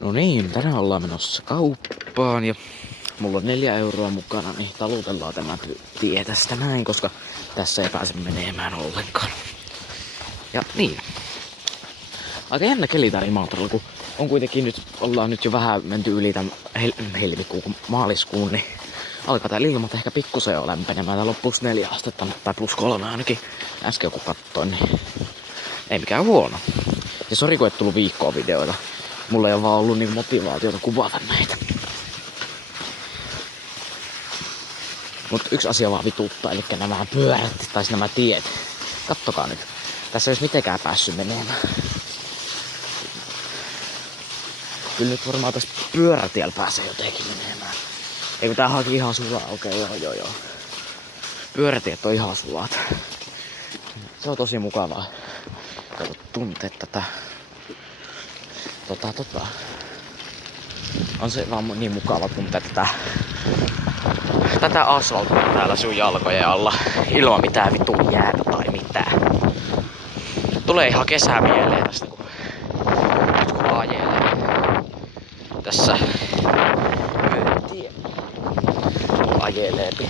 No niin, tänään ollaan menossa kauppaan ja mulla on 4 euroa mukana, niin talutellaan tämä tie tästä näin, koska tässä ei pääse menemään ollenkaan. Ja niin. Aika jännä keli täällä Imatralla, kun on kuitenkin ollaan nyt jo vähän menty yli tämän helmikuun maaliskuun, niin alkaa täällä ilmat ehkä pikkusen jo lämpenemään. Täällä on +4 astetta, tai +3 ainakin. Äsken kun katsoin, niin ei mikään huono. Ja sori kun et tullut viikkoa videoita. Mulla ei ole vaan ollut niin motivaatiota kuvata näitä. Mut yksi asia vaan vituttaa, eli nämä pyörät, tai nämä tiet. Kattokaa nyt. Tässä ei olisi mitenkään päässyt menemään. Kyllä nyt varmaan tässä pyörätiellä pääsee jotenkin menemään. Ei kun tää haki ihan sulaa, okei, joo. Pyörätiet on ihan sulaat. Se on tosi mukavaa. Kato tuntee tätä. On se vaan niin mukava tuntea tätä asfalttia täällä sun jalkojen alla. Ilman mitään vitun jäätä tai mitään. Tulee ihan kesä mieleen tästä, kun nyt kun ajelee tässä pyörätie ajeleepi.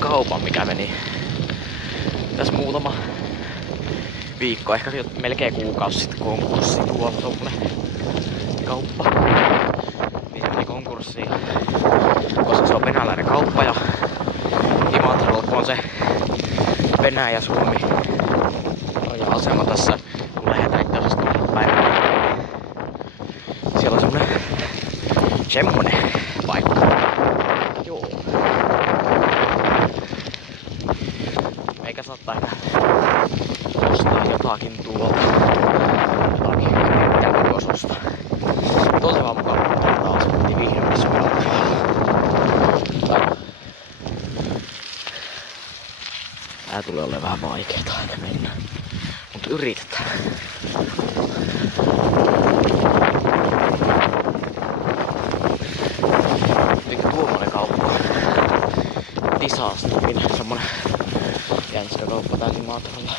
Kaupan, mikä meni tässä muutama viikko, ehkä melkein kuukausi sitten konkurssiin tuolla tommonen kauppa. Niin meni konkurssiin, koska se on venäläinen kauppa ja Imatralla kun on se Venäjä, Suomi raja-asema tässä, kun lähdetään itse asiassa päivänä. Siellä on semmonen paikka. Joo. Eikä saattaa ehkä ostaa jotakin tuolta. Jotakin, mitä voisi ostaa. Tosi vaan mukava, että taas piti vihdoin suoraan. Tää tulee olemaan vähän vaikeeta aina mennä. Mut yritetään. Elikkä tuommoinen kauppa. Disasterkin, semmonen jänskä kauppa täällä Imatralla.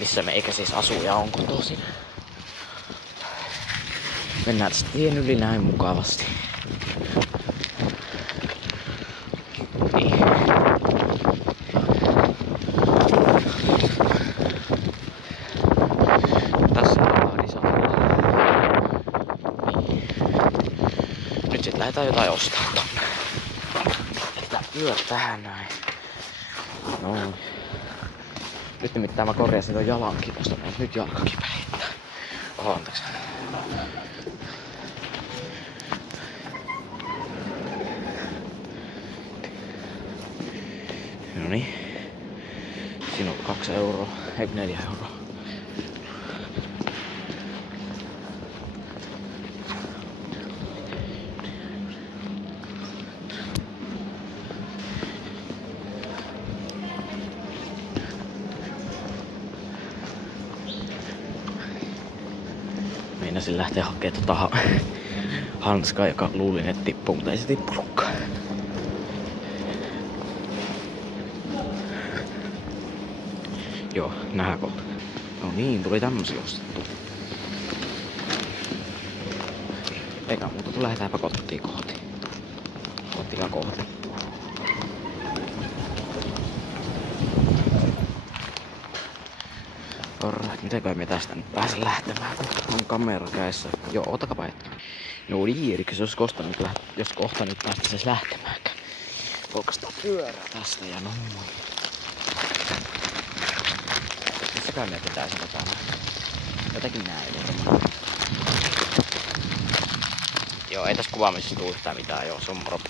Missä me eikä siis asu ja on kotoisin. Mennään tästä tien yli näin mukavasti. Niin. Tässä on Disasterilla. Niin. Nyt sit lähdetään jotain ostaa tonne. Että pyörä tähän näin. Noin. Nyt nimittäin mä korjasin ton jalankin, koska nyt jalkakin päihittää. Oho, anteeksi. Noniin. Siinä on 2 euroa, ei 4 euroa. Meinasin lähteä hakemaan hanskaa, joka luulin, että tippuu, mutta ei se tippunutkaan. Joo, nähdään kohta. No niin, tuli tämmösiä ostettu. Eikä muuta, kun lähdetäänpä kotiin kohti. Kotia kohti. Alright, mitenköhän me tästä nyt pääsen lähtemään, kun on kamera kädessä. Joo, otakapa hetki. No niin, elikkä se olisi jos kohta nyt päästäisiin lähtemäänkään. Polkastaan pyörää tästä ja noin. Missäkään me pitäisi jotain. Jotenkin näin. Joo, ei tässä kuvaamisessa tule yhtään mitään, joo, se on moro.